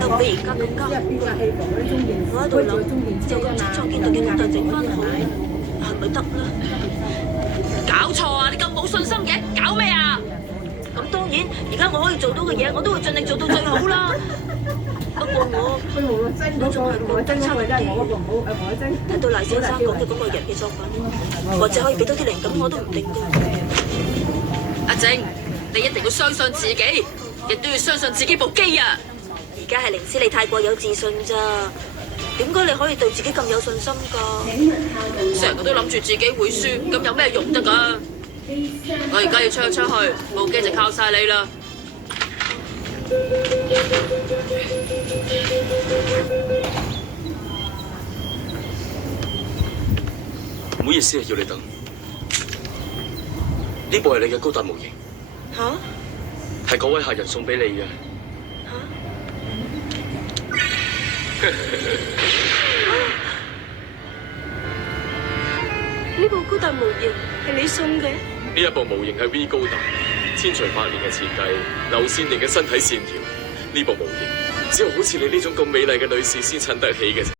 都比而家更加好。我喺度諗，就咁出錯見到啲工作整翻好，係咪得咧？搞錯啊！你咁冇信心嘅，搞咩啊？咁當然，而家我可以做到嘅嘢，我都會盡力做到最好啦。不過我仲係覺得差啲，睇到賴先生講嘅嗰個人嘅作品，或者可以俾多啲靈感，我都唔定㗎。阿靜，你一定要相信自己，亦都要相信自己部機啊！而家係靈師你太過有自信咋？點解你可以對自己咁有信心㗎？成日都諗住自己會輸，咁有咩用得㗎？我而家要出去，部機就靠晒你啦！唔好意思啊，要你等。呢部係你嘅高達模型。吓？係嗰位客人送俾你嘅。呢部高達模型係你送嘅？呢一部模型係 V 高達，千錘百煉嘅設計，流線型嘅身體線條。呢部模型只有好似你呢種咁美麗嘅女士先襯得起嘅。